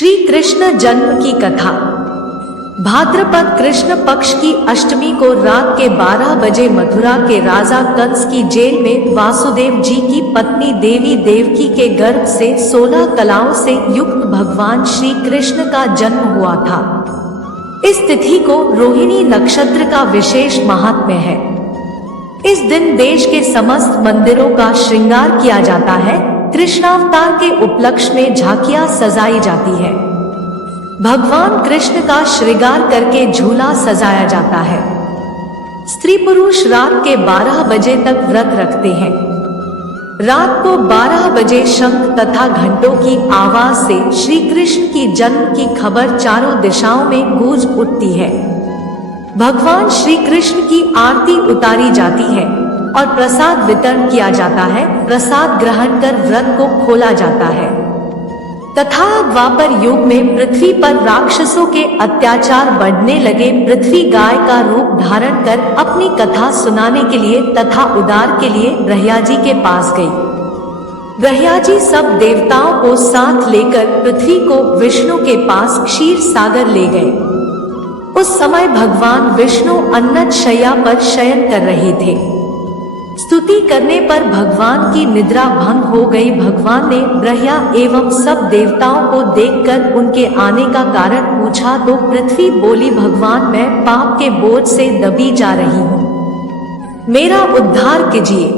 श्री कृष्ण जन्म की कथा। भाद्रपद कृष्ण पक्ष की अष्टमी को रात के 12 बजे मथुरा के राजा कंस की जेल में वासुदेव जी की पत्नी देवी देवकी के गर्भ से 16 कलाओं से युक्त भगवान श्री कृष्ण का जन्म हुआ था। इस तिथि को रोहिणी नक्षत्र का विशेष महात्म्य है। इस दिन देश के समस्त मंदिरों का श्रृंगार किया जाता है। कृष्णावतार के उपलक्ष्य में झांकियां सजाई जाती है। भगवान कृष्ण का श्रृंगार करके झूला सजाया जाता है। स्त्री पुरुष रात के 12 बजे तक व्रत रखते हैं। रात को 12 बजे शंख तथा घंटों की आवाज से श्री कृष्ण की जन्म की खबर चारों दिशाओं में गूंज उठती है। भगवान श्री कृष्ण की आरती उतारी जाती है और प्रसाद वितरण किया जाता है। प्रसाद ग्रहण कर व्रत को खोला जाता है। तथा द्वापर युग में पृथ्वी पर राक्षसों के अत्याचार बढ़ने लगे। पृथ्वी गाय का रूप धारण कर अपनी कथा सुनाने के लिए तथा उद्धार के लिए ब्रह्मा के पास गई। ब्रह्मा जी सब देवताओं को साथ लेकर पृथ्वी को विष्णु के पास क्षीर सागर ले गए। उस समय भगवान विष्णु अन्नत शैया पर शयन कर रहे थे। स्तुति करने पर भगवान की निद्रा भंग हो गई। भगवान ने ब्रह्मा एवं सब देवताओं को देखकर उनके आने का कारण पूछा तो पृथ्वी बोली, भगवान मैं पाप के बोझ से दबी जा रही हूँ, मेरा उद्धार कीजिए।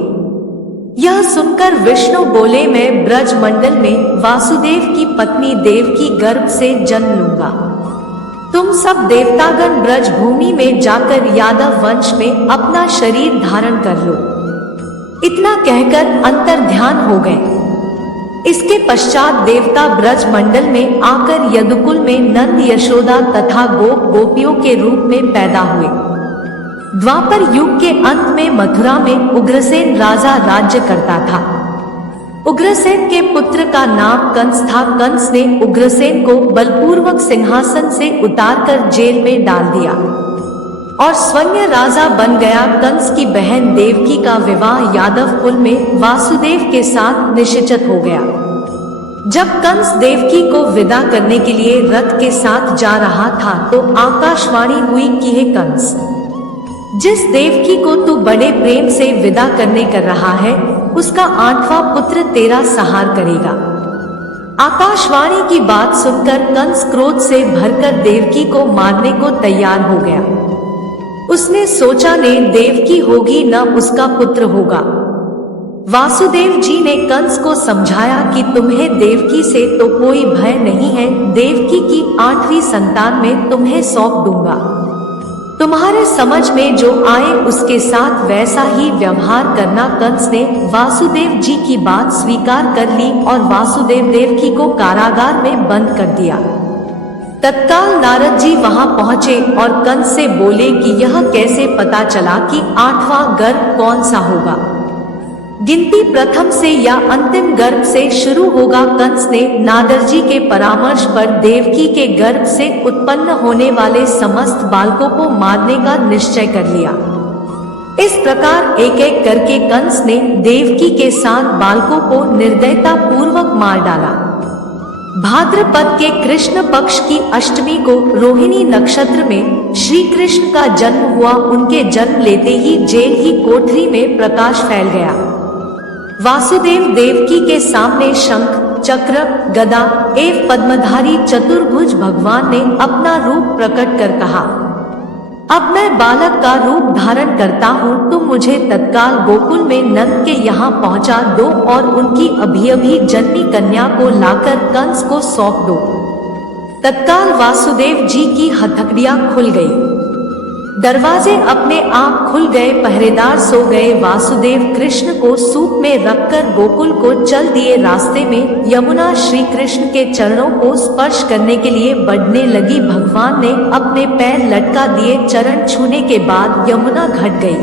यह सुनकर विष्णु बोले, मैं ब्रज मंडल में वासुदेव की पत्नी देवकी गर्भ से जन्म लूंगा। तुम सब देवतागण ब्रज भूमि में जाकर यादव वंश में अपना शरीर धारण कर लो। इतना कहकर अंतर ध्यान हो गए। इसके पश्चात देवता ब्रज मंडल में आकर यदुकुल में नंद यशोदा तथा गोप गोपियों के रूप में पैदा हुए। द्वापर युग के अंत में मथुरा में उग्रसेन राजा राज्य करता था। उग्रसेन के पुत्र का नाम कंस था। कंस ने उग्रसेन को बलपूर्वक सिंहासन से उतारकर जेल में डाल दिया और स्वयं राजा बन गया। कंस की बहन देवकी का विवाह यादव कुल में वासुदेव के साथ निश्चित हो गया। जब कंस देवकी को विदा करने के लिए रथ के साथ जा रहा था तो आकाशवाणी हुई कि हे कंस, जिस देवकी को तू बड़े प्रेम से विदा करने कर रहा है उसका 8वां पुत्र तेरा संहार करेगा। आकाशवाणी की बात सुनकर कंस क्रोध से भरकर देवकी को मारने को तैयार हो गया। उसने सोचा ने देवकी होगी न उसका पुत्र होगा। वासुदेव जी ने कंस को समझाया कि तुम्हें देवकी से तो कोई भय नहीं है, देवकी की 8वीं संतान में तुम्हें सौंप दूंगा। तुम्हारे समझ में जो आए उसके साथ वैसा ही व्यवहार करना। कंस ने वासुदेव जी की बात स्वीकार कर ली और वासुदेव देवकी को कारागार में बंद कर दिया। तत्काल नारद जी वहां पहुंचे और कंस से बोले कि यह कैसे पता चला कि 8वां गर्भ कौन सा होगा, गिनती प्रथम से या अंतिम गर्भ से शुरू होगा। कंस ने नारद जी के परामर्श पर देवकी के गर्भ से उत्पन्न होने वाले समस्त बालकों को मारने का निश्चय कर लिया। इस प्रकार एक एक करके कंस ने देवकी के 7 बालकों को निर्दयता पूर्वक मार डाला। भाद्रपद के कृष्ण पक्ष की अष्टमी को रोहिणी नक्षत्र में श्री कृष्ण का जन्म हुआ। उनके जन्म लेते ही जेल की कोठरी में प्रकाश फैल गया। वासुदेव देवकी के सामने शंख चक्र गदा एवं पद्मधारी चतुर्भुज भगवान ने अपना रूप प्रकट कर कहा, अब मैं बालक का रूप धारण करता हूँ, तुम मुझे तत्काल गोकुल में नंद के यहाँ पहुँचा दो और उनकी अभी जन्मी कन्या को लाकर कंस को सौंप दो। तत्काल वासुदेव जी की हथकड़ियाँ खुल गई। दरवाजे अपने आप खुल गए। पहरेदार सो गए। वासुदेव कृष्ण को सूप में रखकर गोकुल को चल दिए। रास्ते में यमुना श्री कृष्ण के चरणों को स्पर्श करने के लिए बढ़ने लगी। भगवान ने अपने पैर लटका दिए। चरण छूने के बाद यमुना घट गई।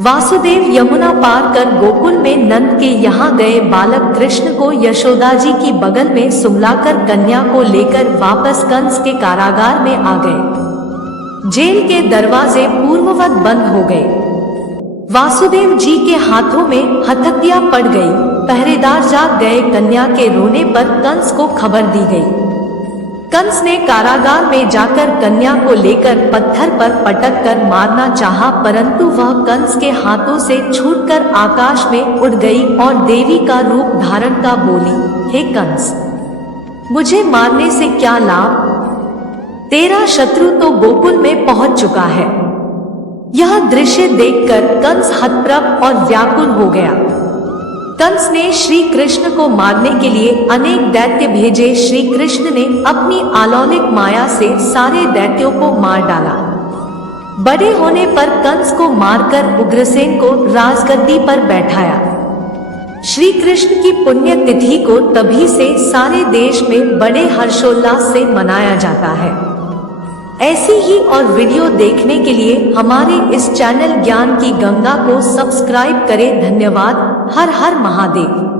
वासुदेव यमुना पार कर गोकुल में नंद के यहाँ गए। बालक कृष्ण को यशोदा जी की बगल में सुलाकर कन्या को लेकर वापस कंस के कारागार में आ गए। जेल के दरवाजे पूर्ववत बंद हो गए। वासुदेव जी के हाथों में हथकड़ियां पड़ गई। पहरेदार जाग गए। कन्या के रोने पर कंस को खबर दी गई। कंस ने कारागार में जाकर कन्या को लेकर पत्थर पर पटक कर मारना चाहा, परंतु वह कंस के हाथों से छूटकर आकाश में उड़ गई और देवी का रूप धारण कर बोली, हे कंस, मुझे मारने से क्या लाभ? तेरा शत्रु तो गोकुल में पहुंच चुका है। यह दृश्य देखकर कंस हतप्रभ और व्याकुल हो गया। कंस ने श्री कृष्ण को मारने के लिए अनेक दैत्य भेजे। श्री कृष्ण ने अपनी अलौकिक माया से सारे दैत्यों को मार डाला। बड़े होने पर कंस को मारकर उग्रसेन को राजगद्दी पर बैठाया। श्री कृष्ण की पुण्य तिथि को तभी से सारे देश में बड़े हर्षोल्लास से मनाया जाता है। ऐसी ही और वीडियो देखने के लिए हमारे इस चैनल ज्ञान की गंगा को सब्सक्राइब करें। धन्यवाद। हर हर महादेव।